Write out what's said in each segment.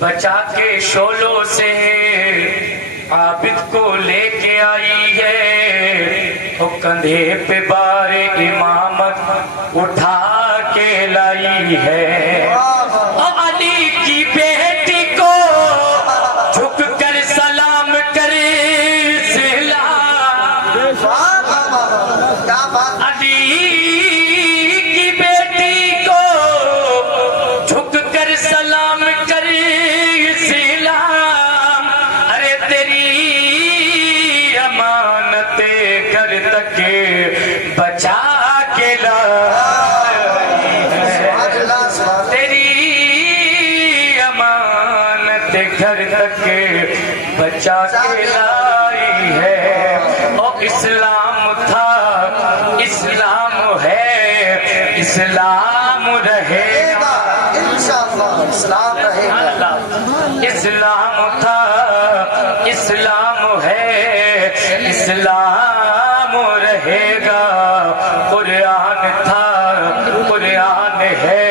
بچا کے شولوں سے عابد کو لے کے آئی ہے، وہ کندھے پہ بار امامت اٹھا کے لائی ہے، اور علی کی بیٹی کو جھک کر سلام کرے سلام، علی کی بیٹی کو جھک کر سلام کرے سلام، ارے تیری امانت گھر تک بچا کے لائی ہے، تیری امانت گھر تک بچا کے لائی ہے، اور اسلام تھا اسلام ہے اسلام رہے گا، اسلام رہے گا، اسلام تھا اسلام ہے اسلام رہے گا، قرآن تھا قرآن ہے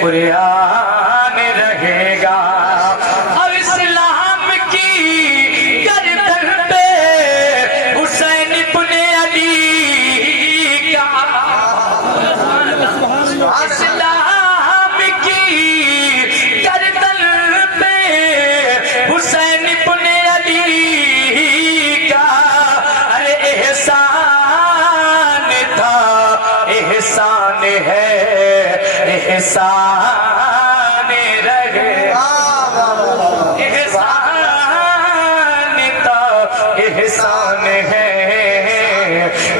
قرآن رہے گا، اور اسلام کی گردن پہ حسین ابن علی کا، اسلام کی گردن پہ حسین ابن علی کا، ارے احسان تھا احسان ہے احسان رہے، احسان تھا احسان ہے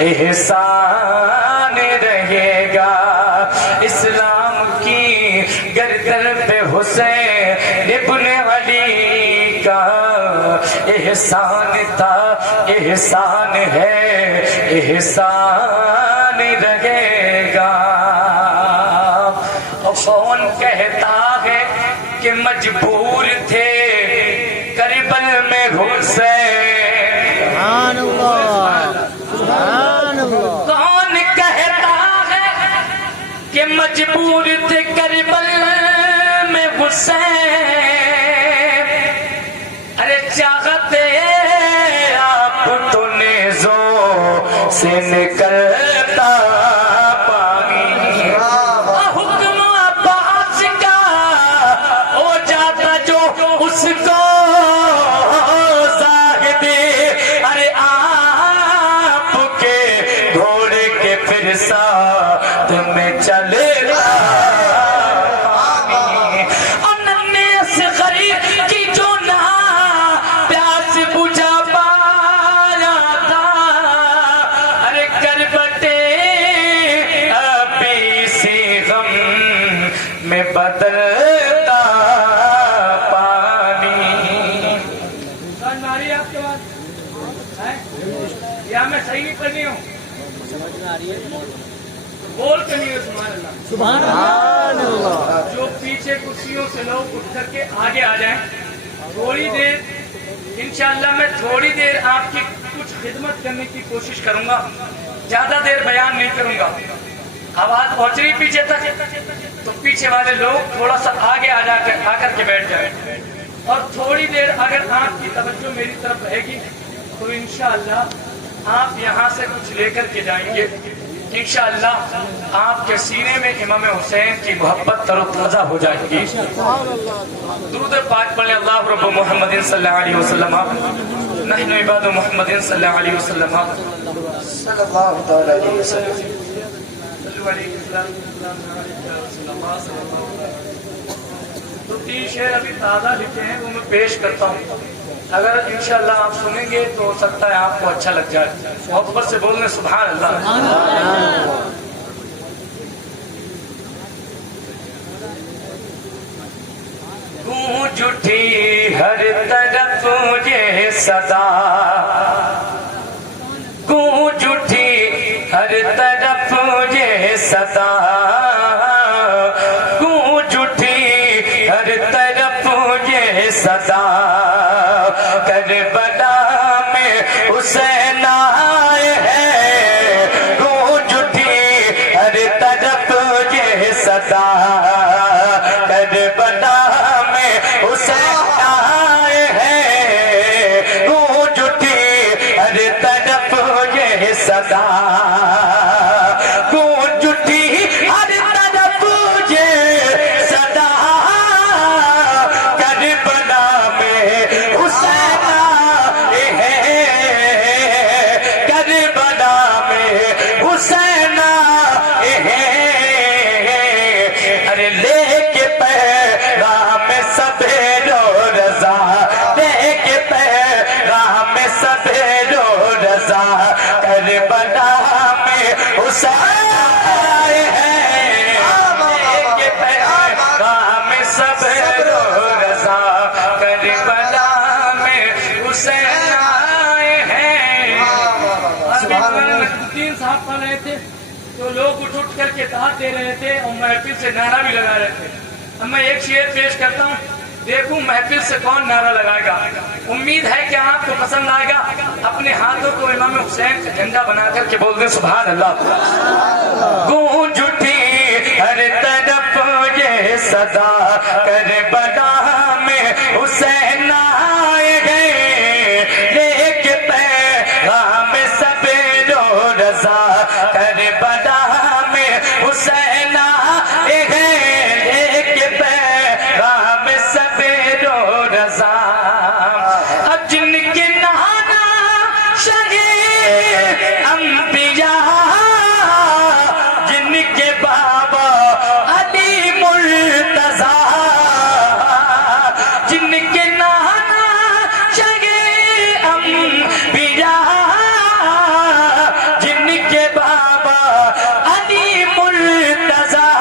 احسان رہے گا، اسلام کی گردن پہ حسین ابن علی کا احسان تھا احسان ہے احسان رہے گا، اور کون کہتا ہے کہ مجبور تھے کربل میں حسین، کون کہتا ہے کہ مجبور تھے کربل میں حسین، ارے چاہتے آپ تو نیزوں سے نکلتا پانی، حکم عباس کا ہو جاتا جو اس کو زاہد، ارے آپ کے گھوڑے کے پھر ساتھ میں چلے گا پانی، اور ننھے اصغر کی جو نہ پیاس بجھا پایا تھا، ارے کربٹے ابھی سی غم میں بدلتا پانی، آپ کے بعد یا میں صحیح نہیں پڑھ رہی ہوں، بول کے نہیں ہو سبحان اللہ، جو پیچھے کرسیوں سے لوگ اٹھ کر کے آگے آ جائیں، تھوڑی دیر انشاءاللہ میں تھوڑی دیر آپ کی کچھ خدمت کرنے کی کوشش کروں گا، زیادہ دیر بیان نہیں کروں گا، آواز پہنچ رہی پیچھے تک تو پیچھے والے لوگ تھوڑا سا آگے آ کر کے بیٹھ جائیں، اور تھوڑی دیر اگر آپ کی توجہ میری طرف رہے گی تو انشاءاللہ آپ یہاں سے کچھ لے کر کے جائیں گے، انشاءاللہ آپ کے سینے میں امام حسین کی محبت تر و تازہ ہو جائے گی۔ درود پاک پڑھیں، اللہ رب محمد صلی اللہ علیہ وسلم، نحن عباد محمد صلی اللہ علیہ وسلم، صلی اللہ تعالی علیہ وسلم۔ تو 3 شعر ابھی تازہ لکھے ہیں وہ میں پیش کرتا ہوں، اگر انشاءاللہ آپ سنیں گے تو ہو سکتا ہے آپ کو اچھا لگ جائے، محبت سے بولنے سبحان اللہ۔ گونج اٹھی ہر طرف یہ صدا، گونج اٹھی ہر طرف یہ صدا، گونج اٹھی ہر طرف یہ صدا، کربلا میں حسین آئے ہیں، گونج اٹھی ہر طرف یہ صدا، کربلا میں حسین حسین آئے ہیں، لے کے پیغام صبر و رضا، کربلا میں حسین آئے ہیں۔ الدین صاحب پڑھ رہے تھے تو لوگ اٹھ کر کے داد دے رہے تھے اور محفل سے نعرہ بھی لگا رہے تھے۔ اب میں ایک شعر پیش کرتا ہوں، دیکھوں محفل سے کون نعرہ لگائے گا۔ امید ہے کہ آپ کو پسند آئے گا۔ اپنے ہاتھوں کو امام حسین کا جھنڈا بنا کر کے بول دیں سبحان اللہ۔ گونج اٹھی ہر طرف یہ صدا، کربلا میں حسین آئے ہیں، لے کے پیغام صبر و رضا، کربلا میں حسین آئے ہیں، لے کے پیغام صبر و رضا۔ جن کے نانا شہید انبیاء، جن کے بابا علی مرتضیٰ، جن کے نانا شہید انبیاء، جن کے بابا علی مرتضیٰ،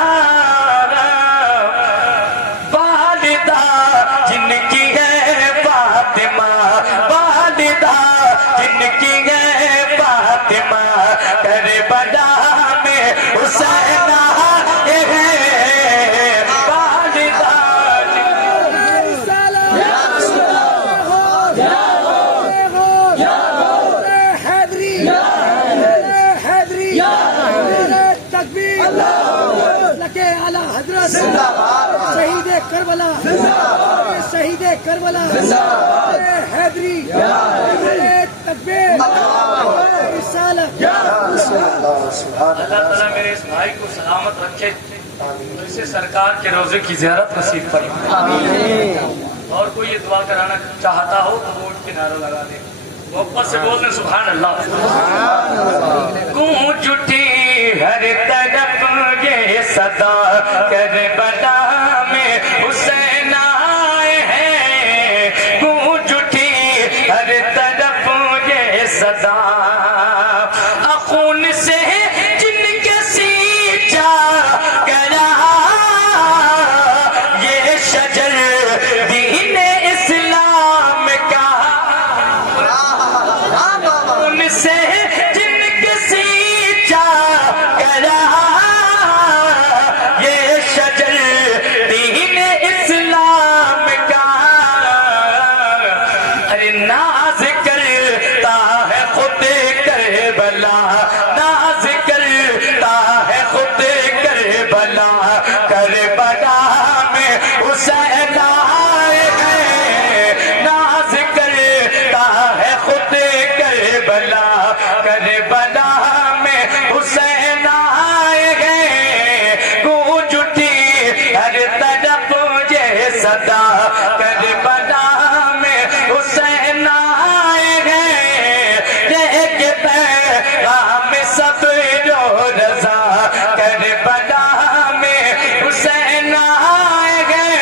والدہ جن کی ہے فاطمہ، والدہ جن کی ہے فاطمہ، کربلا میں حسین آئے ہیں، والدہ زندہ باد، شہید کربلا، شہید کربلا، حیدری، تکبیر، رسالت۔ سبحان اللہ تعالیٰ میرے اس بھائی کو سلامت رکھے، اسے سرکار کے روزے کی زیارت نصیب فرمائے۔ اور کوئی یہ دعا کرانا چاہتا ہو تو وہ اٹھ کے نعرہ لگا دے، محبت سے بول دیں سبحان اللہ۔ گونج اٹھی ہر طرف یہ صدا، کربلا میں حسین آئے ہیں، گونج اٹھی ہر طرف یہ صدا، خون سے جن کے سینچا گیا یہ شجر دین اسلام کا، خون سے جن کے سینچا گیا یہ شجر دین اسلام کا، ارے ناز کرتا ہے خود کربلا، ناز کرتا ہے خود کربلا، کربلا میں حسین آئے ہیں، ناز کرتا ہے خود کربلا، کربلا میں حسین آئے ہیں، گونج اٹھی ہر طرف یہ صدا، کربلا میں حسین آئے ہیں، لے کے پیغام صبر و رضا، کربلا میں حسین آئے ہیں،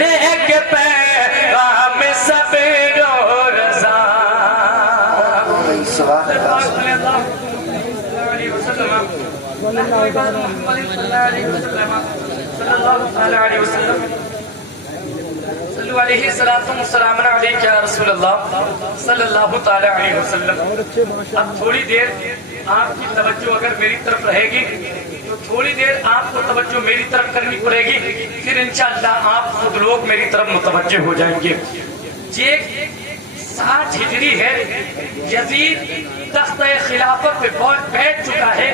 لے کے پیغام صبر و رضا۔ سبحان اللہ۔ صلی اللہ علیہ وسلم، صلی اللہ علیہ وسلم، صلو علیہ الصلاۃ والسلام علیک یا رسول اللہ صلی اللہ تعالی علیہ وسلم۔ اب تھوڑی دیر آپ کی توجہ اگر میری طرف رہے گی تو تھوڑی دیر آپ کو توجہ میری طرف کرنی پڑے گی، پھر انشاءاللہ آپ خود لوگ میری طرف متوجہ ہو جائیں گے۔ یہ 60 ہجری ہے، یزید تخت خلافت پہ بیٹھ چکا ہے،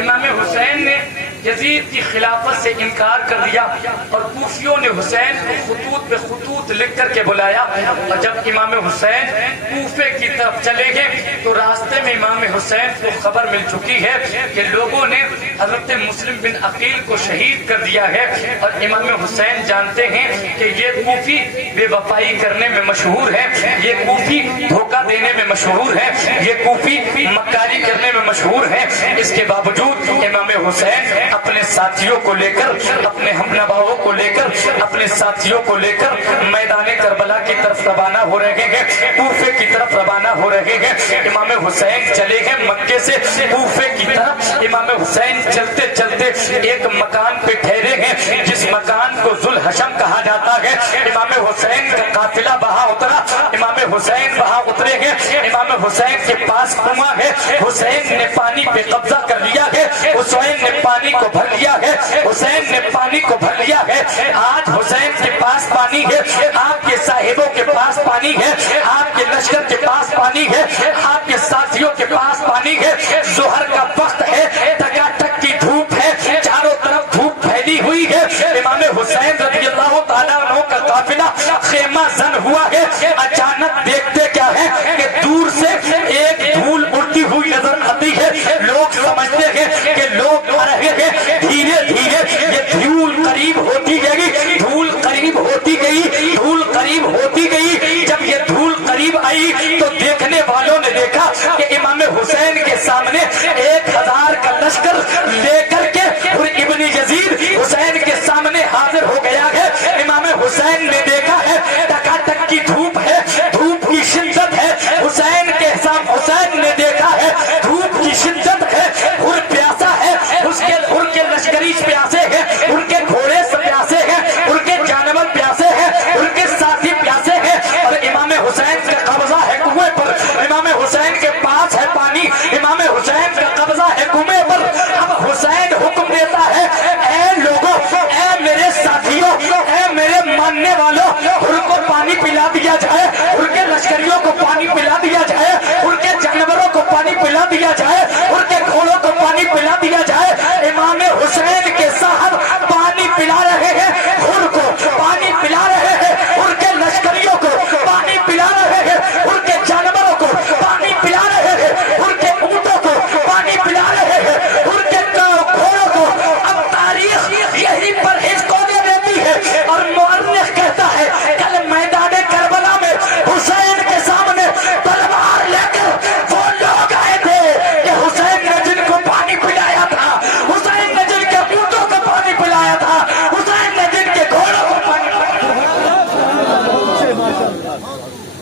امام حسین نے یزید کی خلافت سے انکار کر دیا اور کوفیوں نے حسین کو خطوط پہ خطوط لکھ کر کے بلایا، اور جب امام حسین کوفے کی طرف چلے گئے تو راستے میں امام حسین کو خبر مل چکی ہے کہ لوگوں نے حضرت مسلم بن عقیل کو شہید کر دیا ہے، اور امام حسین جانتے ہیں کہ یہ کوفی بے وفائی کرنے میں مشہور ہے، یہ کوفی دھوکہ دینے میں مشہور ہے، یہ کوفی مکاری کرنے میں مشہور ہے۔ اس کے باوجود امام حسین اپنے ساتھیوں کو لے کر، اپنے ہم نواؤں کو لے کر، اپنے ساتھیوں کو لے کر میدان کربلا کی طرف روانہ ہو رہے ہیں، کوفے کی طرف روانہ ہو رہے ہیں۔ امام حسین چلے ہیں مکے سے کوفے کی طرف۔ امام حسین چلتے چلتے ایک مکان پہ ٹھہرے ہیں جس مکان کو ذوالحشم کہا جاتا ہے۔ امام حسین کا قافلہ وہاں اترا، امام حسین وہاں اترے ہیں۔ امام حسین کے پاس کنواں ہے، حسین نے پانی پہ قبضہ کر لیا ہے، حسین نے پانی کو بھر لیا ہے، حسین نے پانی کو بھر لیا ہے۔ آج حسین کے پاس پانی ہے، آپ کے صاحبوں کے پاس پانی ہے، آپ کے لشکر کے پاس پانی ہے، آپ کے ساتھیوں کے پاس پانی ہے۔ ظہر کا وقت ہے، ٹکاٹک کی دھوپ ہے، چاروں طرف دھوپ پھیلی ہوئی ہے۔ امام حسین رضی اللہ تعالیٰ عنہ کا قافلہ خیمہ زن ہوا ہے۔ اچانک دیکھتے کیا ہے کہ دور سے ایک دھول اڑتی ہوئی نظر آتی ہے۔ لوگ سمجھتے ہیں کہ لوگ آ رہے ہیں، دھیرے دھیرے یہ دھول قریب ہوتی گئی، دھول قریب ہوتی گئی، دھول قریب ہوتی گئی۔ جب یہ دھول قریب آئی تو دیکھنے والوں نے دیکھا کہ امام حسین کے سامنے 1000 کا لشکر لے کر کے اور ابن یزید حسین کے سامنے حاضر ہو گیا ہے۔ امام حسین نے دیکھا ہے ٹکاٹک کی دھوپ ہے، دھوپ کی شدت ہے۔ حسین کے سامنے حسین نے دیکھا ہے دھوپ کی شدت ہے، اور پیاسا ہے، ان کے لشکری پیاسے ہیں، ان کے گھوڑے پیاسے ہیں، ان کے جانور پیاسے ہیں، ان کے ساتھی پیاسے ہیں، اور امام حسین کا قبضہ ہے کنویں پر، امام حسین کے پاس ہے پانی، امام حسین کا قبضہ ہے کنویں پر۔ اب حسین حکم دیتا ہے، اے لوگوں، اے میرے ساتھیوں، اے میرے ماننے والوں، ان کو پانی پلا دیا جائے، ان کے لشکریوں کو پانی پلا دیا جائے، ان کے جانوروں کو پانی پلا دیا جائے، ان کے گھوڑوں کو پانی پلا دیا جائے۔ امام حسین کے صاحب پانی پلا رہے ہیں، ان کو پانی پلا رہے ہیں، ان کے لشکریوں کو پانی پلا رہے ہیں، ان کے جانوروں کو پانی پلا رہے ہیں، ان کے اونٹوں کو پانی پلا رہے ہیں، ان کے گھوڑوں کو۔ اب تاریخ یہی پرہیز کو دے دیتی ہے، اور مورخ کہتا ہے کل میدان کربلا میں حسین کے سامنے تلوار لے کر وہ لوگ آئے تھے کہ حسین نے جن کو پانی پلایا تھا، حسین نے جن کے اونٹوں کو پانی پلایا تھا، حسین نے جن کے گھوڑوں کو پانی پلایا تھا۔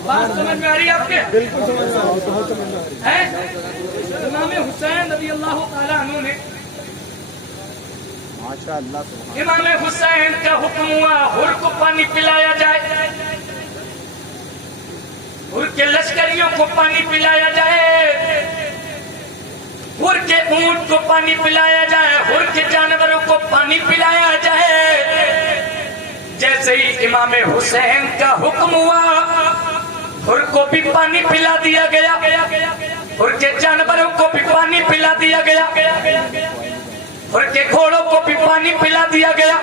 بات سمجھ میں آ رہی ہے آپ کے؟ ہیں؟ امام حسین رضی اللہ تعالیٰ عنہ نے، امام حسین کا حکم ہوا ہر کو پانی پلایا جائے، ہر کے لشکریوں کو پانی پلایا جائے، ہر کے اونٹ کو پانی پلایا جائے، ہر کے جانوروں کو پانی پلایا جائے۔ جیسے ہی امام حسین کا حکم ہوا ہر کو بھی پانی پلا دیا گیا، ہر کے جانوروں کو بھی پانی پلا دیا گیا، ہر کے گھوڑوں کو بھی پانی پلا دیا گیا،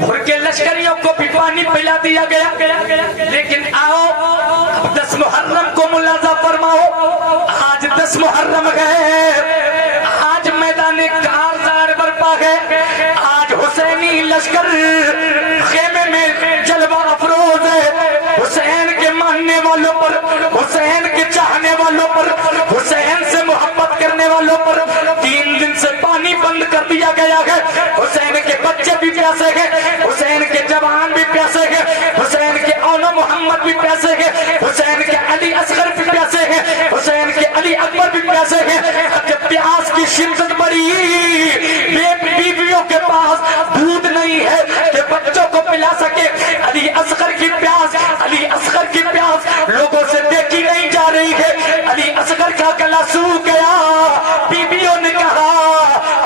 ہر کے لشکریوں کو بھی پانی پلا دیا گیا۔ لیکن آؤ اب 10 محرم کو ملاحظہ فرماؤ، آج 10 محرم گئے، آج میدان کارزار برپا ہے، آج حسینی لشکر خیمے میں جلوہ افروز ہے۔ حسین کے ماننے والوں پر، حسین کے چاہنے والوں پر، حسین سے محبت کرنے والوں پر 3 دن سے پانی بند کر دیا گیا ہے۔ حسین کے بچے بھی پیاسے ہیں، حسین کے جوان بھی پیاسے ہیں، حسین کے اولا محمد بھی پیاسے ہیں، حسین کے علی اصغر بھی پیاسے ہیں، حسین کے علی اکبر بھی پیاسے ہیں۔ جب پیاس کی شدت بڑی، بیویوں کے پاس دودھ نہیں ہے کہ بچوں کو پلا سکے، علی اصغر کی پیاس، علی اصغر کی پیاس لوگوں سے دیکھی نہیں جا رہی ہے۔ علی اصغر کا گلا سوکھ گیا، بیویوں نے کہا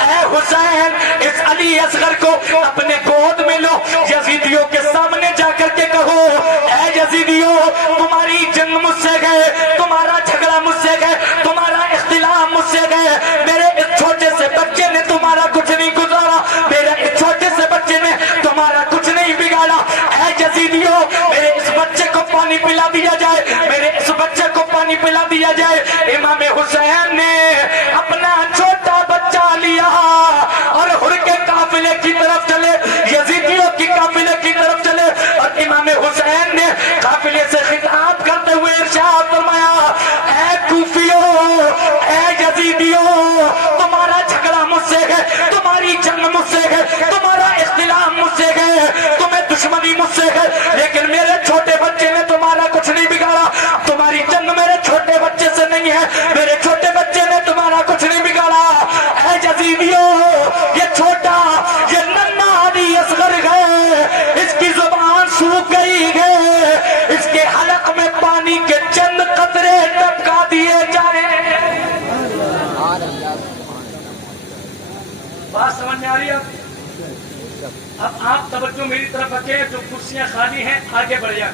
اے حسین اس علی اصغر کو اپنے گود میں لو، یزیدیوں کے سامنے جا کر کے کہو اے یزیدیوں تمہاری جنگ مجھ سے گئے، تمہارا جھگڑا مجھ سے گئے، تمہارا اختلاف مجھ سے گئے، میرے اس چھوٹے سے بچے نے تمہارا کچھ نہیں گزارا، میرے اس چھوٹے سے بچے نے تمہارا کچھ نہیں بگاڑا، اے یزیدیوں میرے اس بچے کو پانی پلا دیا جائے، میرے اس بچے کو پانی پلا دیا جائے۔ امام حسین نے اپنا چھوٹا بچہ لیا اور ہر کے قافلے کی طرف چلے، یزیدیوں کی قافلے کی طرف چلے، اور امام حسین نے قافلے سے خطاب کرتے ہوئے ارشاد فرمایا اے کوفیوں، اے یزیدیوں تمہارا جھگڑا مجھ سے ہے، تمہاری جنگ مجھ سے ہے، تمہارا اختلاف مجھ سے ہے، تمہیں دشمنی مجھ سے ہے، لیکن میرے گئی ہے اس کے حلق میں پانی کے چند قطرے ٹپکا دیے جائیں. بات سمجھ میں آ رہی ہے؟ اب آپ توجہ میری طرف رکھیں. جو کرسیاں خالی ہیں آگے بڑھ جائیں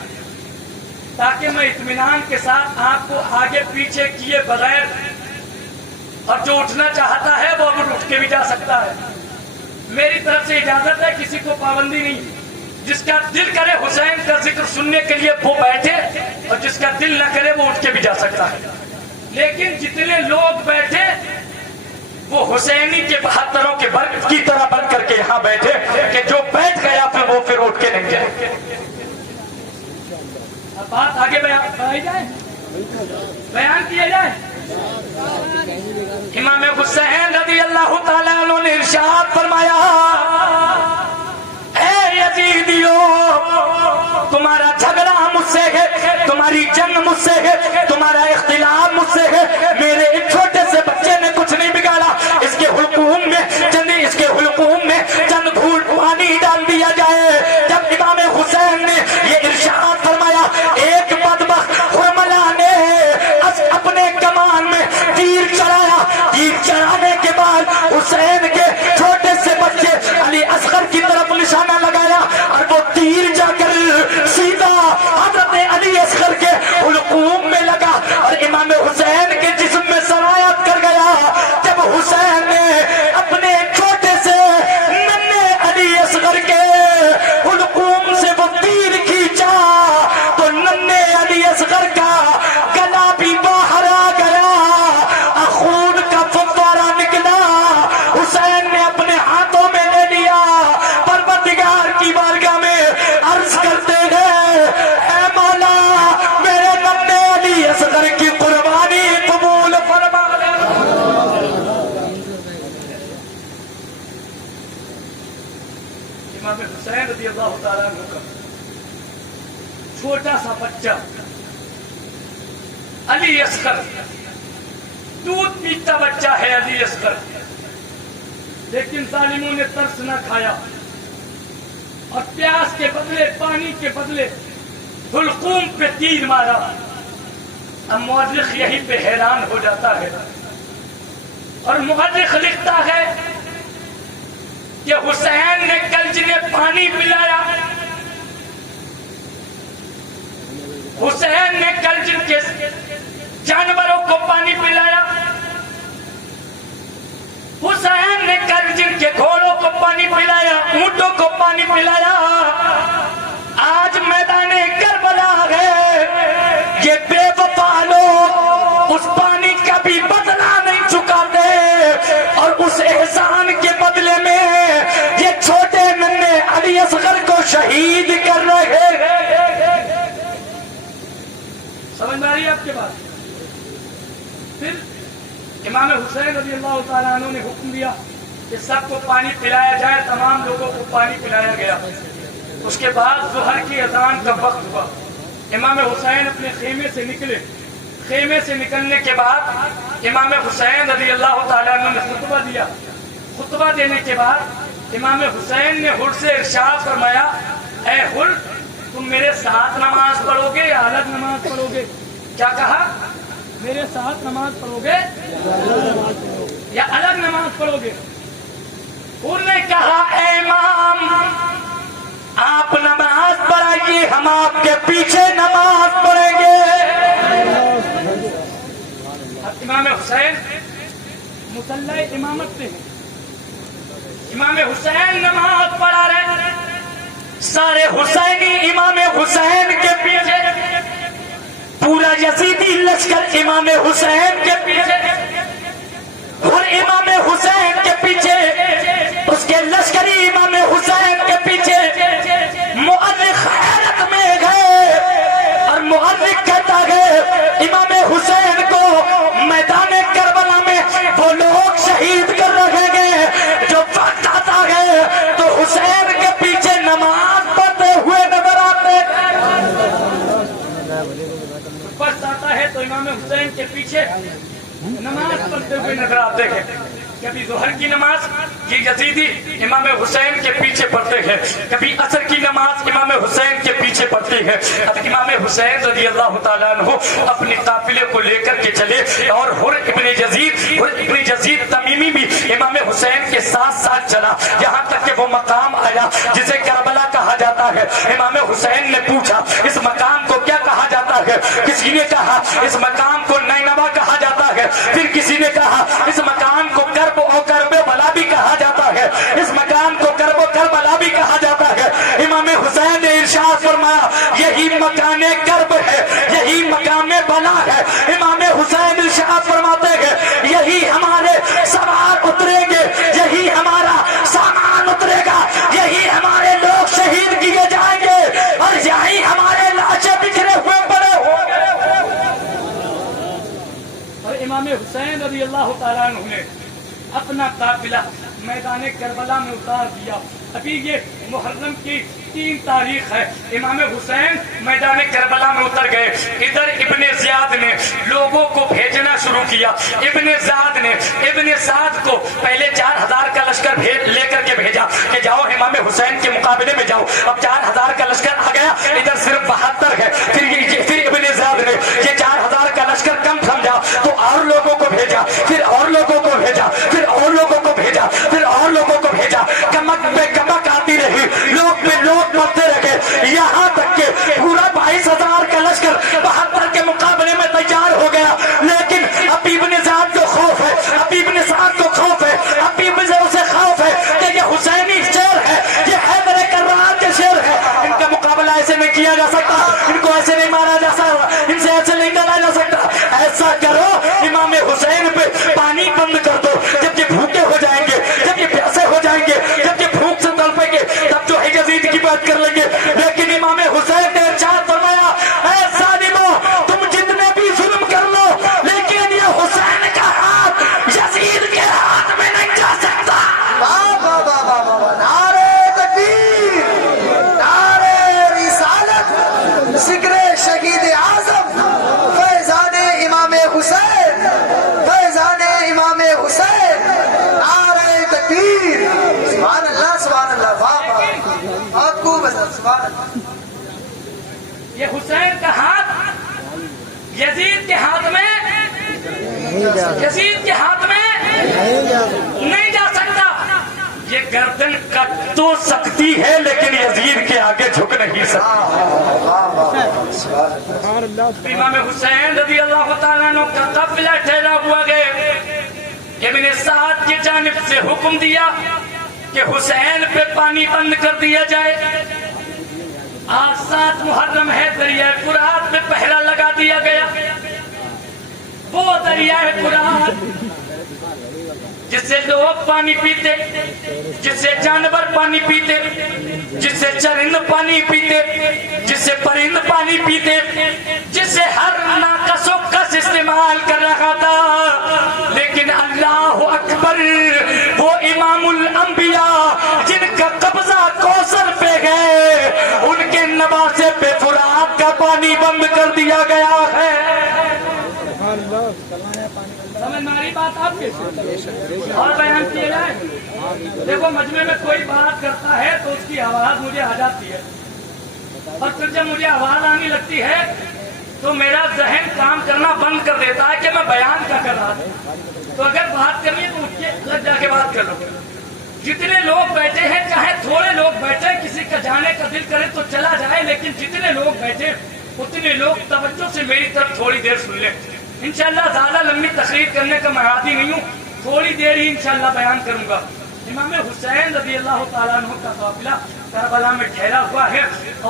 تاکہ میں اطمینان کے ساتھ آپ کو آگے پیچھے کیے بغیر، اور جو اٹھنا چاہتا ہے وہ اب اٹھ کے بھی جا سکتا ہے. میری طرف سے اجازت ہے، کسی کو پابندی نہیں. جس کا دل کرے حسین کا ذکر سننے کے لیے وہ بیٹھے، اور جس کا دل نہ کرے وہ اٹھ کے بھی جا سکتا ہے. لیکن جتنے لوگ بیٹھے وہ حسینی کے بہتروں کے کی طرح بن کر کے یہاں بیٹھے کہ جو بیٹھ گیا وہ پھر اٹھ کے نہیں جائے. اب بات آگے بیان کیا جائے. امام حسین رضی اللہ تعالیٰ عنہ نے ارشاد فرمایا، اے یزیدیو، تمہارا جھگڑا مجھ سے ہے، تمہاری جنگ مجھ سے ہے، تمہارا اختلاف مجھ سے ہے. میرے ایک چھوٹے سے بچے نے کچھ نہیں بگاڑا. اس کے حلقوم میں چند دھول پانی ڈال دیا جائے. جب امام حسین نے یہ ارشاد فرمایا، ایک بدبخت حرملہ نے اپنے کمان میں تیر چڑھایا. تیر چڑھانے کے بعد حسین کے چھوٹے سے بچے علی اصغر کی طرف نشانہ لگایا، اور وہ تیر جا کر سیدھا حضرت علی اصغر کے حلقوم میں لگا اور امام حسین کے جسم میں سرایت کر گیا. جب حسین نے اپنے چھوٹے سے ننھے علی اصغر کے حلقوم سے وہ تیر کھینچا تو ننھے علی اصغر کا گلا بھی باہر آ گیا، خون کا فوارہ نکلا. حسین نے اپنے ہاتھوں میں لے لیا، پروردگار کی بارگاہ میں عرض کرتے ہیں، اے مولا میرے ننھے علی اصغر کی قربانی قبول فرما. امام حسین رضی اللہ تعالیٰ عنہ کا چھوٹا سا بچہ علی اصغر، دودھ پیتا بچہ ہے علی اصغر، لیکن ظالموں نے ترس نہ کھایا اور پیاس کے بدلے، پانی کے بدلے حلقوم پہ تیر مارا. اب مورخ یہیں پہ حیران ہو جاتا ہے اور مورخ لکھتا ہے کہ حسین نے کلج نے پانی پلایا. حسین نے کلج کے جانوروں کو پانی پلایا. حسین نے کلج کے گھوڑوں کو پانی پلایا، اونٹوں کو پانی پلایا. آج میدان کربلا ہے، یہ بے وفا لوگ اس پانی کا بھی بدلہ نہیں چکاتے، اور اس احسان کے بدلے میں یہ چھوٹے ننھے علی اصغر کو شہید کر رہے ہیں. سمجھ میں آ رہی ہے آپ کے بات؟ پھر امام حسین رضی اللہ تعالیٰ عنہ نے حکم دیا کہ سب کو پانی پلایا جائے. تمام لوگوں کو پانی پلایا گیا. اس کے بعد ظہر کی اذان کا وقت ہوا. امام حسین اپنے خیمے سے نکلے. خیمے سے نکلنے کے بعد امام حسین رضی اللہ تعالیٰ عنہ نے خطبہ دیا. خطبہ دینے کے بعد امام حسین نے حر سے ارشاد فرمایا، اے حر، تم میرے ساتھ نماز پڑھو گے یا الگ نماز پڑھو گے؟ کیا کہا؟ میرے ساتھ نماز پڑھو گے یا الگ نماز پڑھو گے؟ حر نے کہا، اے امام، آپ نماز پڑھائیے، ہم آپ کے پیچھے نماز پڑھیں گے. اب امام حسین مصلی امامت پہ ہیں. امام حسین نماز پڑھا رہے، سارے حسینی امام حسین کے پیچھے، پورا یزیدی لشکر امام حسین کے پیچھے، اور امام حسین کے پیچھے اس کے لشکری امام حسین کے پیچھے. مؤرخ حیرت میں گئے اور مؤرخ کہتا ہے امام حسین کو میدان کربلا میں وہ لوگ شہید کر رہے ہیں جو وقت آتا ہے تو حسین کے پیچھے نماز پڑھتے ہوئے نظر آتے ہیں. وقت آتا ہے تو امام حسین کے پیچھے نماز پڑھتے ہوئے نظر آتے ہیں. کبھی ظہر کی نماز یہ یزیدی امام حسین کے پیچھے پڑھتے ہیں، کبھی عصر کی نماز امام حسین کے پیچھے پڑھتے ہیں۔ اب امام حسین رضی اللہ تعالیٰ عنہ اپنے قافلے کو لے کر کے چلے اور حر ابن یزید تمیمی بھی امام حسین کے ساتھ ساتھ چلا، یہاں تک کہ وہ مقام آیا جسے کربلا کہا جاتا ہے۔ امام حسین نے پوچھا اس مقام کو کیا کہا جاتا ہے؟ کسی نے کہا اس مقام کو نینوا کہا جاتا ہے، پھر کسی نے کہا اس مقام کو کرب و کرب بلا بھی کہا جاتا ہے، اس مقام کو کرب و کربلا بھی کہا جاتا ہے۔ امام حسین نے ارشاد فرمایا یہی مکان کرب ہے، یہی مقام بلا ہے۔ امام حسین ارشاد فرماتے ہیں یہی ہمارے سوار اتریں گے، یہی ہمارا سامان اترے گا، یہی ہمارے لوگ شہید کیے جائیں گے اور یہی ہمارے لاشیں بکھرے ہوئے پڑے ہوں گے۔ اور امام حسین رضی اللہ تعالیٰ عنہ نے اپنا قافلہ میدان کربلا میں اتار دیا۔ ابھی یہ محرم کی 3 تاریخ ہے، امام حسین میدان کربلا میں اتر گئے۔ ادھر ابن زیاد نے لوگوں کو بھیجنا شروع کیا۔ ابن سعد کو پہلے 4000 کا لشکر لے کر کے بھیجا کہ جاؤ امام حسین کے مقابلے میں جاؤ۔ اب 4000 کا لشکر آ گیا، ادھر صرف 72 ہے۔ پھر ابن زیاد نے یہ 4000 کا لشکر کم سمجھا تو اور لوگوں کو بھیجا، پھر اور لوگوں کو بھیجا، پھر اور لوگوں کو بھیجا، پھر اور لوگوں کو بھیجا۔ کمک پہ کمک آتی رہی، لوگ پہ لوگ مرتے رہے، یہاں تک کہ پورا 22,000 کا لشکر 72 کے مقابلے میں تیار ہو گیا۔ لیکن اب ابن زیاد کو خوف ہے، اب ابن سعد کو خوف ہے، اب ابن زیاد سے خوف ہے کہ یہ حسینی شیر ہے، یہ حیدر کرار کے شیر ہے، ان کا مقابلہ ایسے نہیں کیا جا سکتا، ان کو ایسے نہیں مارا جا سکتا، ان سے ایسے نہیں ڈالا جا سکتا۔ ایسا کرو امام حسین پہ پانی بند کر دو، جب یہ بھوکے ہو جائیں گے، جب یہ پیاسے ہو جائیں گے، جب یہ بھوک سے تڑپیں گے تب جو ہے یزید کی بات کر لیں گے۔ لیکن امام حسین نے ارشاد فرمایا اے ظالمو تم جتنے بھی ظلم کر لو لیکن یہ حسین کا ہاتھ یزید کے ہاتھ میں نہیں جا سکتا۔ نعرے تکبیر، نعرے رسالت، ذکر شہید اعظم فیضان امام حسین، فیضان امام حسین، نعرے تکبیر، سبحان اللہ سبحان اللہ، آپ کو بس سبحان اللہ۔ یہ حسین کا ہاتھ یزید کے ہاتھ میں نہیں جا سکتا۔ یہ گردن کٹ تو سکتی ہے لیکن یزید کے آگے جھک نہیں سکتی۔ امام حسین رضی اللہ تعالیٰ عنہ کا قافلہ ٹھہرا ہوا گئے۔ ابن سعد کی جانب سے حکم دیا کہ حسین پہ پانی بند کر دیا جائے۔ آج 7 محرم ہے، دریائے فرات میں پہرا لگا دیا گیا۔ وہ دریائے فرات جس سے لوگ پانی پیتے، جس سے جانور پانی پیتے، جس سے چرند پانی پیتے، جس سے پرند پانی پیتے، جس سے ہر ناقص و کس استعمال کر رہا تھا۔ لیکن اللہ اکبر، وہ امام الانبیاء جن کا قبضہ کوثر پہ ہے، ان کے نواسے پہ فرات کا پانی بند کر دیا گیا ہے۔ سمجھ میں آ رہی بات آپ کی؟ اور بیان کیے جائے۔ دیکھو مجمع میں کوئی بات کرتا ہے تو اس کی آواز مجھے آ جاتی ہے، اور پھر جب مجھے آواز آنے لگتی ہے تو میرا ذہن کام کرنا بند کر دیتا ہے کہ میں بیان کیا کر رہا تھا۔ تو اگر بات کرنی ہے تو اٹھ کے الگ جا کے بات کر لو۔ جتنے لوگ بیٹھے ہیں، چاہے تھوڑے لوگ بیٹھے، کسی کا جانے کا دل کرے تو چلا جائے، لیکن جتنے لوگ بیٹھے اتنے لوگ توجہ سے میری طرف تھوڑی دیر سن لیں۔ انشاءاللہ زیادہ لمبی تقریر کرنے کا میں عادی نہیں ہوں، تھوڑی دیر ہی انشاءاللہ بیان کروں گا۔ امام حسین رضی اللہ تعالیٰ عنہ کا قافلہ کربلا میں ٹھہرا ہوا ہے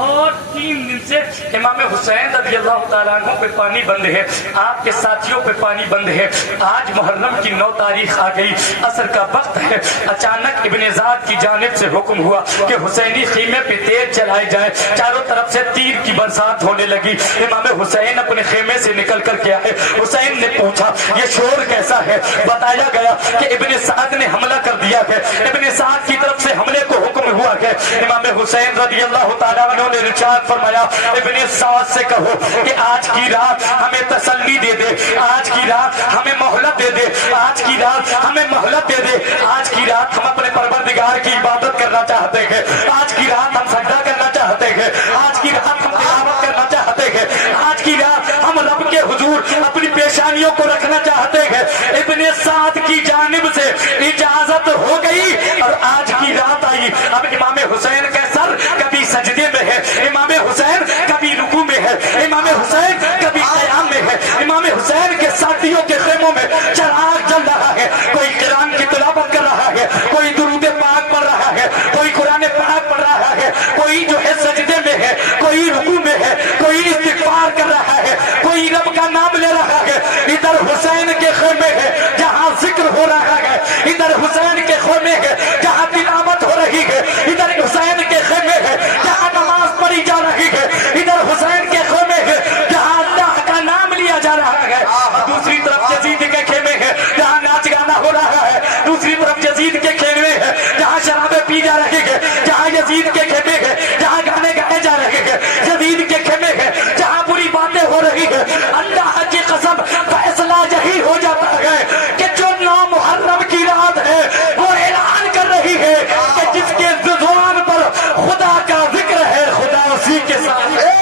اور 3 دن سے امام حسین رضی اللہ تعالیٰ عنہ پہ پانی بند ہے، آپ کے ساتھیوں پہ پانی بند ہے۔ آج محرم کی 9 تاریخ آ گئی، عصر کا وقت ہے۔ اچانک ابن زیاد کی جانب سے حکم ہوا کہ حسینی خیمے پہ تیر چلائے جائے۔ چاروں طرف سے تیر کی برسات ہونے لگی۔ امام حسین اپنے خیمے سے نکل کر کے آئے۔ حسین نے پوچھا یہ شور کیسا ہے؟ بتایا گیا کہ ابن سعد نے حملہ کر دیا ہے، ابن سعد کی طرف سے حملے کو حکم ہوا ہے۔ امام حسین رضی اللہ تعالیٰ عنہ نے ارشاد فرمایا ابن سعد سے کہو کہ آج کی رات ہمیں تسلی دے دے, آج کی رات ہمیں مہلت دے دے, آج کی رات ہمیں مہلت دے دے, آج کی رات ہم اپنے پروردگار کی عبادت کرنا چاہتے ہیں, آج کی رات ہم سجدہ کرنا چاہتے ہیں, آج کی رات ہم تلاوت کرنا چاہتے ہیں, آج کی رات ہم رب کے حضور اپنی پیشانیوں کو رکھنا چاہتے ہیں. ابن سعد کی جانب سے اجازت ہو گئی اور آج کی رات آئی. اب امام حسین کا سر کبھی سجدے میں ہے, امام حسین کبھی رکوع میں ہے, امام حسین کبھی قیام میں ہے, امام حسین کے ساتھیوں کے خیموں میں چراغ جل رہا ہے, کوئی قرآن کی تلاوت کر رہا ہے, کوئی درود پاک پڑھ رہا ہے, کوئی قرآن پاک پڑھ رہا ہے, کوئی جو ہے سجدے میں ہے, کوئی رکوع میں ہے, کوئی استغفار کر رہا ہے, کوئی رب کا نام لے رہا ہے. ادھر حسین کے خیمے ہے جہاں ذکر ہو رہا ہے, ادھر حسین کے خیمے ہے جہاں تلاوت ہو رہی ہے, ادھر حسین کے خیمے ہے جہاں نماز پڑھی جا رہی ہے, ادھر حسین کے خیمے ہے جہاں اللہ کا نام لیا جا رہا ہے. دوسری طرف یزید کے خیمے ہے جہاں ناچ گانا ہو رہا ہے, دوسری طرف یزید کے خیمے ہے جہاں شرابیں پی جا رہی ہے, جہاں یزید کے خیمے ہے جہاں گانے گائے جا رہے ہیں, یزید کے خیمے ہے جہاں بری باتیں ہو رہی ہے. اللہ کی قسم فیصلہ یہی ہو جاتا ہے کہ جو 9 محرم کی رات ہے وہ اعلان کر رہی ہے کہ جس کے زبان پر خدا کا ذکر ہے خدا اسی کے ساتھ ہے.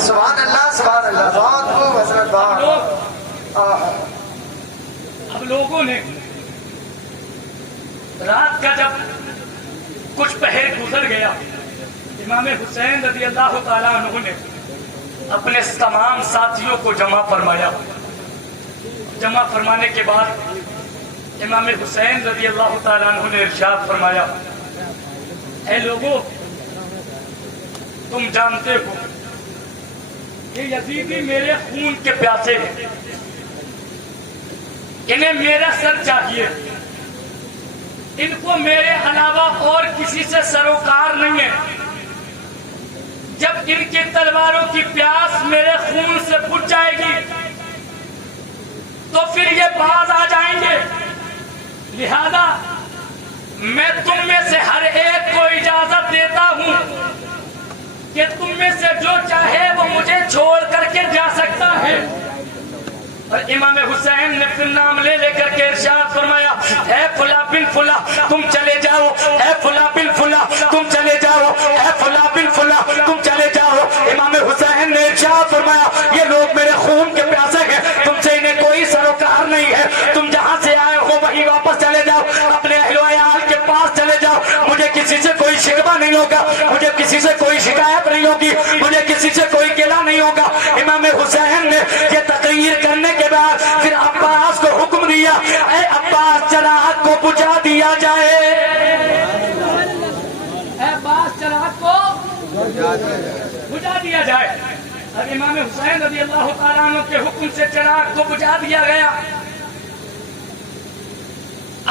سبحان اللہ سبحان اللہ. بہت خوب حضرت بہت. اب لوگوں نے رات کا جب کچھ پہر گزر گیا, امام حسین رضی اللہ تعالیٰ عنہ نے اپنے تمام ساتھیوں کو جمع فرمایا. جمع فرمانے کے بعد امام حسین رضی اللہ تعالیٰ عنہ نے ارشاد فرمایا اے لوگوں, تم جانتے ہو یہ یزیدی میرے خون کے پیاسے ہیں, انہیں میرا سر چاہیے, ان کو میرے علاوہ اور کسی سے سروکار نہیں ہے. جب ان کی تلواروں کی پیاس میرے خون سے بجھ جائے گی تو پھر یہ باز آ جائیں گے. لہذا میں تم میں سے ہر ایک کو اجازت دیتا ہوں کہ تم میں سے جو چاہے وہ مجھے چھوڑ کر کے جا سکتا ہے. اور امام حسین نے پھر نام لے لے کر کے ارشاد فرمایا اے فلاں بن فلاں تم چلے جاؤ, اے فلاں بن فلاں تم چلے جاؤ, اے فلاں بن فلاں تم چلے جاؤ. امام حسین نے ارشاد فرمایا یہ لوگ میرے خون کے پیاسے ہیں, تم سے انہیں کوئی سروکار نہیں ہے, تم جہاں سے آئے ہو وہیں واپس چلے جاؤ, اپنے اہل و عیال کے پاس چلے جاؤ. مجھے کسی سے کوئی شکوہ نہیں ہوگا, مجھے کسی سے کوئی شکایت نہیں ہوگی, مجھے کسی سے کوئی گلہ نہیں ہوگا. امام حسین نے یہ تقریر کرنے کے بعد پھر عباس کو حکم دیا اے عباس چراغ کو بجھا دیا جائے, اے عباس چراغ کو بجھا دیا جائے. اب امام حسین رضی اللہ تعالیٰ عنہ کے حکم سے چراغ کو بجھا دیا گیا.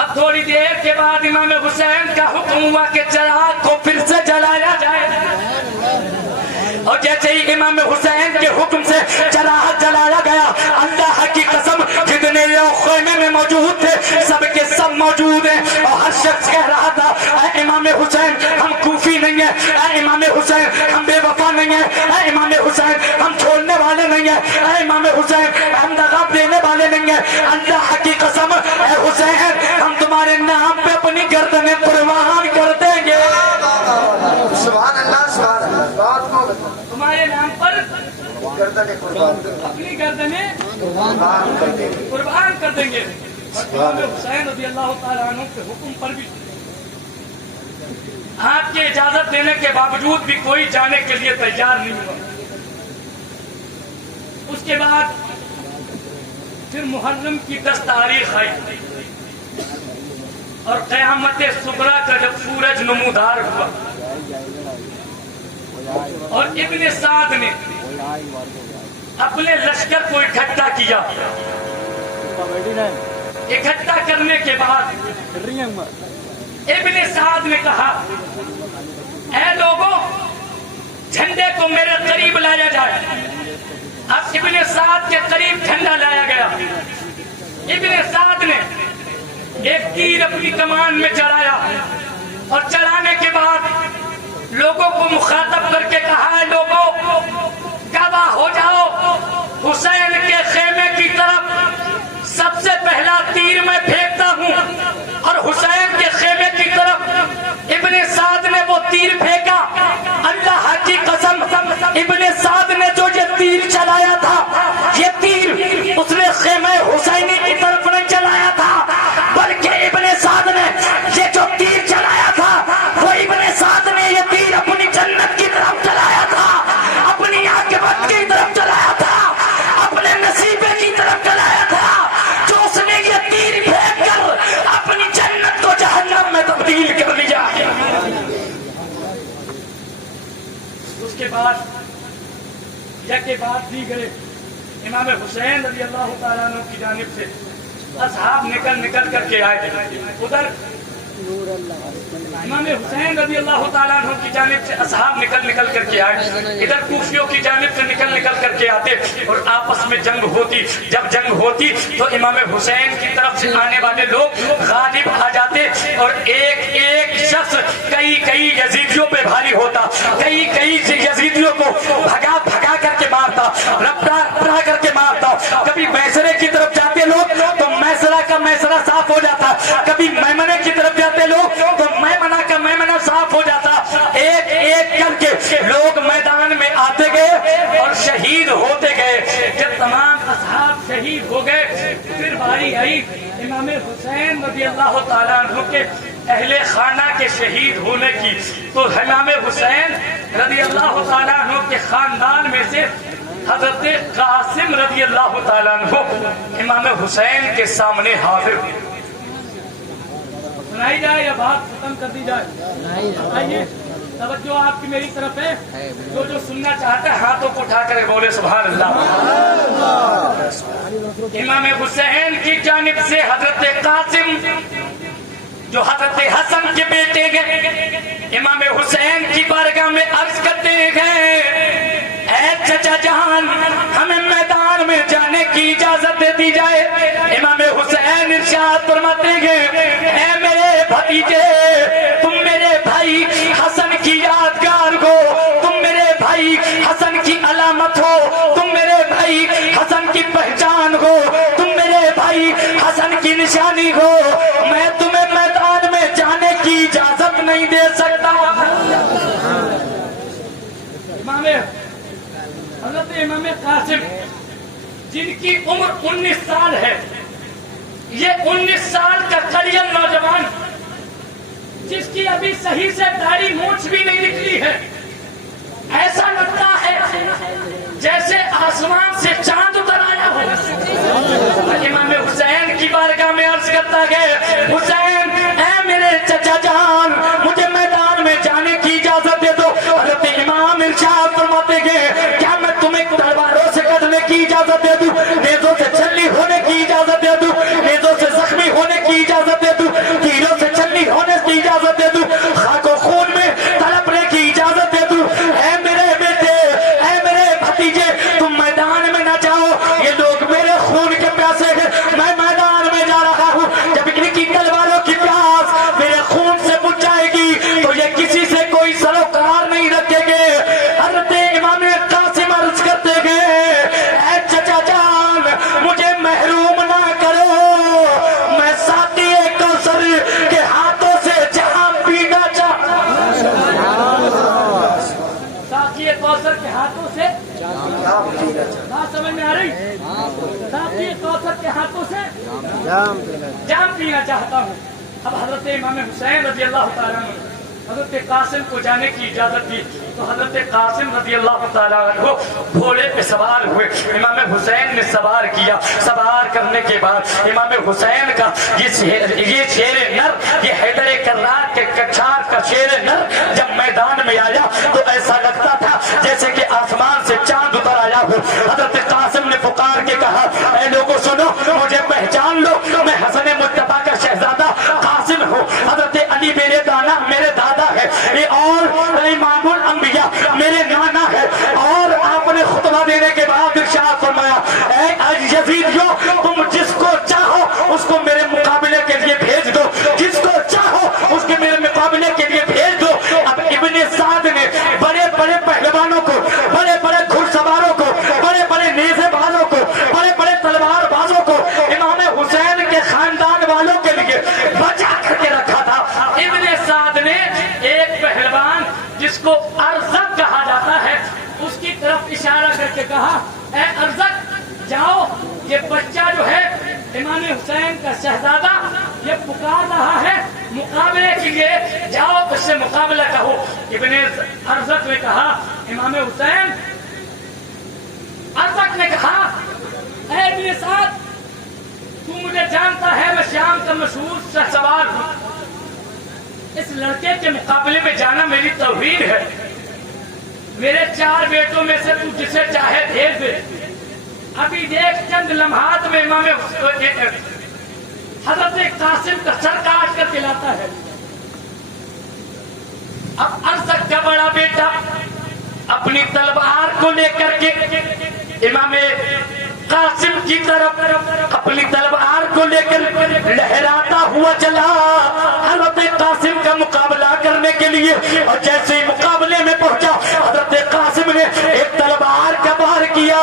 اب تھوڑی دیر کے بعد امام حسین کا حکم ہوا کہ چراغ کو پھر سے جلایا جائے, اور جیسے ہی امام حسین کے حکم سے چراغ جلایا گیا, اللہ کی قسم جتنے لوگ خیمے میں موجود تھے سب کے سب موجود ہیں, اور ہر شخص کہہ رہا تھا اے امام حسین ہم کوفی نہیں ہیں, اے امام حسین ہم بے وفا نہیں ہیں, اے امام حسین ہم چھوڑنے والے نہیں ہیں, اے امام حسین ہم دغا دینے والے نہیں ہیں. اللہ کی قسم اے حسین ہم تمہارے نام پہ اپنی گردنیں قربان کر دیں گے. سبحان اللہ سبحان اللہ. بہت خوب. تمہارے نام پر گردنیں قربان اپنی گردنیں قربان کر دیں گے. امام حسین رضی اللہ تعالیٰ عنہ کے حکم پر بھی آپ کی اجازت دینے کے باوجود بھی کوئی جانے کے لیے تیار نہیں ہوا. اس کے بعد پھر محرم کی 10 تاریخ آئی اور قیامت صغریٰ کا جب سورج نمودار ہوا اور ابن سعد نے اپنے لشکر کو اکٹھا کیا. اکٹھا کرنے کے بعد ابن سعد نے کہا اے لوگوں جھنڈے کو میرے قریب لایا جائے. اب ابن سعد کے قریب جھنڈا لایا گیا. ابن سعد نے ایک تیر اپنی کمان میں چڑھایا اور چلانے کے بعد لوگوں کو مخاطب کر کے کہا ہے لوگوں گواہ ہو جاؤ حسین کے خیمے کی طرف سب سے پہلا تیر میں پھینکتا ہوں. اور حسین کے خیمے کی طرف ابن سعد نے وہ تیر پھینکا. اللہ کی قسم ابن سعد نے جو یہ تیر چلایا تھا یہ تیر اس نے خیمے حسینی کی طرف نہیں چلایا تھا بلکہ ابن سعد نے یہ جو تیر چلایا تھا وہ ابن سعد نے یہ تیر اپنی جنت کی طرف چلایا تھا, اپنی عاقبت کی طرف چلایا تھا, اپنے نصیبے کی طرف چلایا تھا. جو اس نے یہ تیر پھینک کر اپنی جنت کو جہنم میں تبدیل کر لیا. اس کے بعد یکے بعد دیگرے امام حسین رضی اللہ تعالیٰ عنہ کی جانب سے اصحاب نکل کر کے آئے. ادھر امام حسین رضی اللہ تعالیٰ عنہ کی جانب سے اصحاب نکل کر کے آئے. ادھر کوفیوں کی جانب سے نکل کر کے آتے اور آپس میں جنگ ہوتی. جب جنگ ہوتی تو امام حسین کی طرف سے آنے والے لوگ غالب آ جاتے اور ایک شخص کئی یزیدیوں پہ بھاری ہوتا, کئی یزیدیوں کو بھگا کر کے مارتا, رپٹا کر کے مارتا. کبھی میسرے کی طرف جاتے لوگ تو میسرہ کا میسرہ صاف ہو جاتا, کبھی میمنے کی طرف جاتے لوگ تو میمنہ کا میمنہ صاف ہو جاتا. ایک کر کے لوگ میدان میں آتے گئے اور شہید ہوتے گئے. جب تمام اصحاب شہید ہو گئے پھر باری آئی امام حسین رضی اللہ تعالیٰ عنہ کے اہل خانہ کے شہید ہونے کی. تو امام حسین رضی اللہ تعالیٰ عنہ کے خاندان میں سے حضرت قاسم رضی اللہ تعالیٰ عنہ امام حسین کے سامنے حاضر. سنائی جائے یا بات ختم کر دی جائے؟ آئیے توجہ آپ کی میری طرف ہے. جو سننا چاہتا ہے ہاتھوں کو اٹھا کر بولے سبحان اللہ. امام حسین کی جانب سے حضرت قاسم جو حضرت حسن کے بیٹے گئے امام حسین کی بارگاہ میں عرض کرتے گئے اے چچا جان ہمیں میدان میں جانے کی اجازت دے دی جائے. امام حسین ارشاد فرماتے گئے اے میرے بھتیجے تم میرے بھائی حسن کی یادگار ہو, تم میرے بھائی حسن کی علامت ہو, تم میرے بھائی حسن کی پہچان ہو, تم میرے بھائی حسن کی نشانی ہو. میں تمہیں میدان میں جانے کی اجازت نہیں دے سکتا. حضرت امام قاسم جن کی عمر 19 سال ہے, یہ 19 سال کا کلیل نوجوان جس کی ابھی صحیح سے داڑھی مونچھ بھی نہیں نکلی ہے, ایسا لگتا ہے جیسے آسمان سے چاند اتر آیا ہو. امام حسین کی بارگاہ میں عرض کرتا ہے حسین اے میرے چچا جان مجھے میدان میں جانے کی اجازت دے دو. حضرت امام ارشاد فرماتے گئے کیا میں تمہیں تلواروں سے قتل کی اجازت دے دوں, نیزوں سے چھلنی ہونے کی اجازت دے دوں, نیزوں سے زخمی ہونے کی اجازت دے دوں, تیروں سے چھلنی ہونے کی اجازت دے دوں, خاک و خون میں تڑپنے کی اجازت دے دوں. اے میرے بیٹے اے میرے بھتیجے تم میدان میں نہ جاؤ, یہ لوگ میرے خون کے پیاسے ہیں, میں میدان میں جا رہا ہوں. جب ان کی تلواروں کی پیاس میرے خون سے بجھ جائے گی تو یہ کسی سے کوئی سروکار نہیں رکھے گے. حضرت امام قاسم عرض کرتے گئے اے چچا جان مجھے محروم نہ کرو, میں ساقی کوثر کے ہاتھوں سے جہاں پینا چاہتا ساقی کوثر کے ہاتھوں سے بات سمجھ میں آ رہی, ساقی کوثر کے ہاتھوں سے جام پینا چاہتا ہوں. اب حضرت امام حسین رضی اللہ تعالیٰ عنہ حضرت قاسم کو جانے کی اجازت دی تو حضرت قاسم رضی اللہ تعالیٰ عنہ گھوڑے پہ سوار ہوئے. امام حسین نے سوار کیا. سوار کرنے کے بعد امام حسین کا یہ شیر نر یہ حیدر کرار کے کچھار کا شیر نر جب میدان میں آیا تو ایسا لگتا تھا جیسے کہ آسمان سے چاند اتر آیا ہو. حضرت قاسم نے پکار کے کہا اے لوگوں سنو مجھے پہچان لو, میں حسن مصطفیٰ کا شہزادہ قاسم ہوں. حضرت علی میرے دانا میرے دادا ہے اور امام الانبیاء میرے نانا ہے. اور آپ نے خطبہ دینے کے بعد ارشاد فرمایا اے یزیدیو تم جس کو چاہو اس کو میرے مقابلے کے لیے بھیج دو, جس کو چاہو اس کے میرے مقابلے کے رکھ کے کہا اے ارزق جاؤ، یہ بچہ جو ہے امام حسین کا شہزادہ یہ پکار رہا ہے مقابلے کے لیے، جاؤ اس سے مقابلہ کہو۔ ابن ارزق نے کہا امام حسین، ارزق نے کہا اے ابن سعد تو مجھے جانتا ہے میں شام کا مشہور شہسوار ہوں، اس لڑکے کے مقابلے میں جانا میری توہین ہے، میرے 4 بیٹوں میں سے تو جسے چاہے بھیج دے۔ ابھی دیکھ چند لمحات میں امام حضرت قاسم کا سر کاٹ کر دلاتا ہے۔ اب ارزق کا بڑا بیٹا اپنی تلوار کو لے کر کے امام قاسم کی طرف اپنی تلوار کو لے کر لہراتا ہوا چلا حضرت قاسم کا مقابلہ کرنے کے لیے، اور جیسے ہی مقابلے میں پہنچا حضرت قاسم نے ایک تلوار کا وار کیا،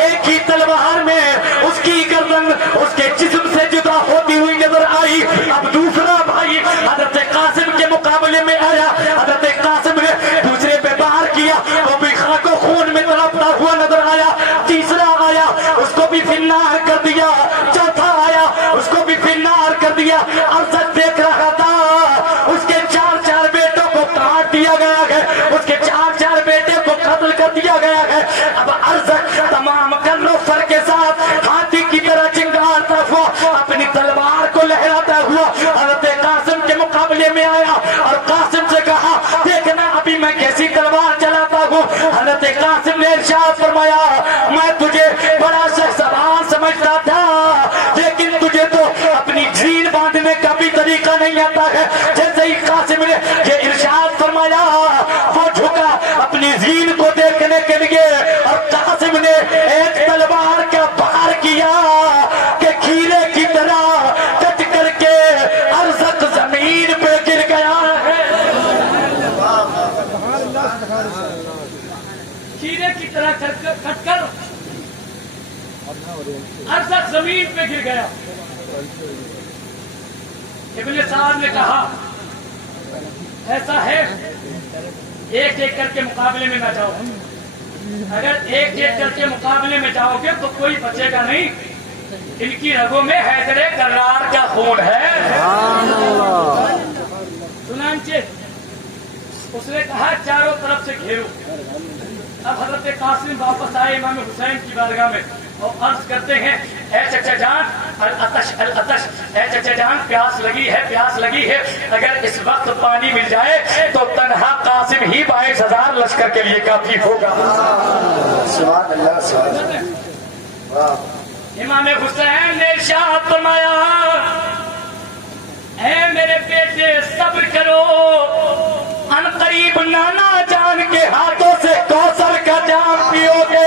ایک ہی تلوار میں اس کی گردن اس کے جسم سے جدا ہوتی ہوئی نظر آئی۔ اب دوسرا بھائی حضرت قاسم کے مقابلے میں آیا، حضرت قاسم نے دوسرے پہ وار کیا، وہ بھی خاک و خون میں تڑپتا ہوا نظر آیا۔ تیسرا آیا اس کو بھی فنار کر دیا، چوتھا آیا اس کو بھی فنار کر دیا۔ ارزق دیکھ رہا تھا اس کے 4 بیٹوں کو کاٹ دیا گیا ہے، اس کے 4 بیٹے کو قتل کر دیا گیا ہے۔ اب ارزق تمام کرنو فر کے ساتھ ہاتھی کی طرح چنگارتا ہوا اپنی تلوار کو لہراتا ہوا حضرت قاسم کے مقابلے میں آیا اور قاسم سے کہا دیکھنا ابھی میں کیسی تلوار چلاتا ہوں۔ حضرت قاسم نے ارشاد فرمایا میں تجھے بڑا شہسوار سمجھتا تھا، لیکن تجھے تو اپنی جھیل باندھنے کا بھی طریقہ نہیں آتا ہے۔ جیسے ہی قاسم نے یہ ارشاد فرمایا وہ جھکا اپنی جھیل کو دیکھنے کے لیے، اور قاسم نے ایک تلوار کا وار کیا کہ کھیرے کی طرح کٹ کر کے ارزق زمین پہ گر گیا ہے۔ کھیرے کی طرح کٹ کر ارزق زمین پہ گر گیا۔ ابن سعد نے کہا ایسا ہے ایک ایک کر کے مقابلے میں نہ جاؤ، اگر ایک ایک کر کے مقابلے میں جاؤ گے تو کوئی بچے گا نہیں، ان کی رگوں میں حیدر کرار کا خون ہے۔ چنانچہ اس نے کہا چاروں طرف سے گھیرو۔ اب حضرت قاسم واپس آئے امام حسین کی بارگاہ میں اور عرض کرتے ہیں اے چچا جان العطش العطش، اے چچا جان پیاس لگی ہے پیاس لگی ہے، اگر اس وقت پانی مل جائے تو تنہا قاسم ہی 22,000 لشکر کے لیے کافی ہوگا۔ سبحان اللہ سبحان اللہ۔ امام حسین نے ارشاد فرمایا اے میرے بیٹے صبر کرو، ان قریب نانا جان کے ہاتھوں سے کوثر کا جام پیو گے۔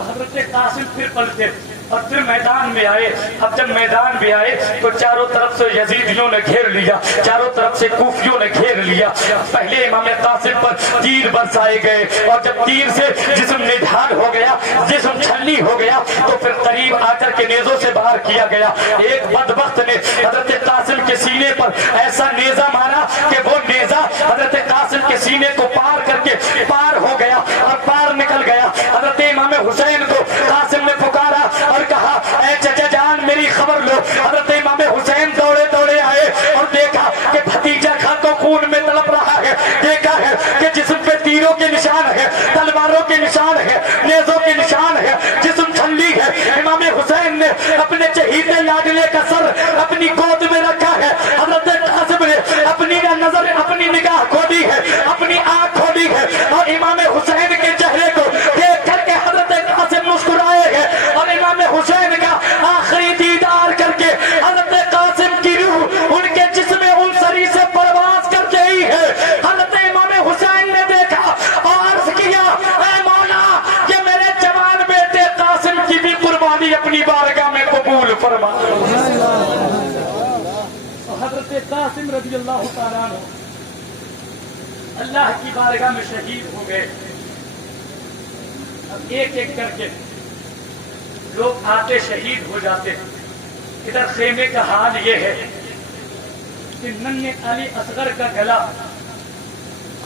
حضرت قاسم پھر پلٹے اور پھر میدان میں آئے۔ اب جب میدان میں آئے تو چاروں طرف سے یزیدیوں نے گھیر لیا، چاروں طرف سے کوفیوں نے گھیر لیا۔ پہلے امام قاسم پر تیر برسائے گئے، اور جب تیر سے جسم نڈھال ہو گیا، جسم چھلنی ہو گیا، تو پھر قریب آ کر کے نیزوں سے باہر کیا گیا۔ ایک بدبخت نے حضرت قاسم کے سینے پر ایسا نیزہ مارا کہ وہ نیزہ حضرت قاسم کے سینے کو پار کر کے پار ہو گیا اور پار نکل گیا۔ حضرت امام حسین کو قاسم نے پکارا اور کہا اے چچا جان میری خبر لو۔ حضرت امام حسین دوڑے دوڑے آئے اور دیکھا کہ بھتیجا خاک و خون میں تڑپ رہا ہے، دیکھا ہے کہ جسم پہ تیروں کے نشان ہے، تلواروں کے نشان ہے، نیزوں کے نشان ہے، جسم چھلی ہے۔ امام حسین نے اپنے چہیتے لاڈلے کا سر اپنی گود میں رکھا ہے۔ حضرت قاسم نے اپنی نظر اپنی نگاہ کھولی ہے، اپنی آنکھ کھولی ہے، اور امام حسین کے چہرے کو دیکھ کر کے حضرت قاسم مسکرائے ہیں، اور امام حسین کا آخری دیدار کر کے حضرت قاسم کی روح ان کے جسم انصری سے پرواز کر گئی ہے۔ حضرت امام حسین نے دیکھا اور عرض کیا اے مولا کہ میرے جوان بیٹے قاسم کی بھی قربانی اپنی بارگاہ میں قبول فرما۔ حضرت قاسم رضی اللہ تعالیٰ عنہ اللہ کی بارگاہ میں شہید ہو گئے۔ اب ایک ایک کر کے لوگ آتے شہید ہو جاتے۔ ادھر خیمے کا حال یہ ہے کہ ننھے علی اصغر کا گلا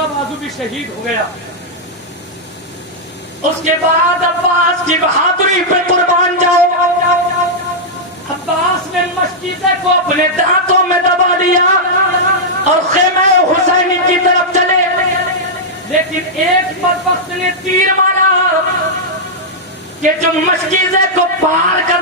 دوسرا بازو بھی شہید ہو گیا. اس کے بعد عباس کی بہادری پہ قربان جاؤ. عباس نے مشکیزے کو اپنے دانتوں میں دبا دیا اور خیمہ حسینی کی طرف چلے. لیکن ایک بدبخت نے تیر مارا کہ جو مشکیزے کو پار کر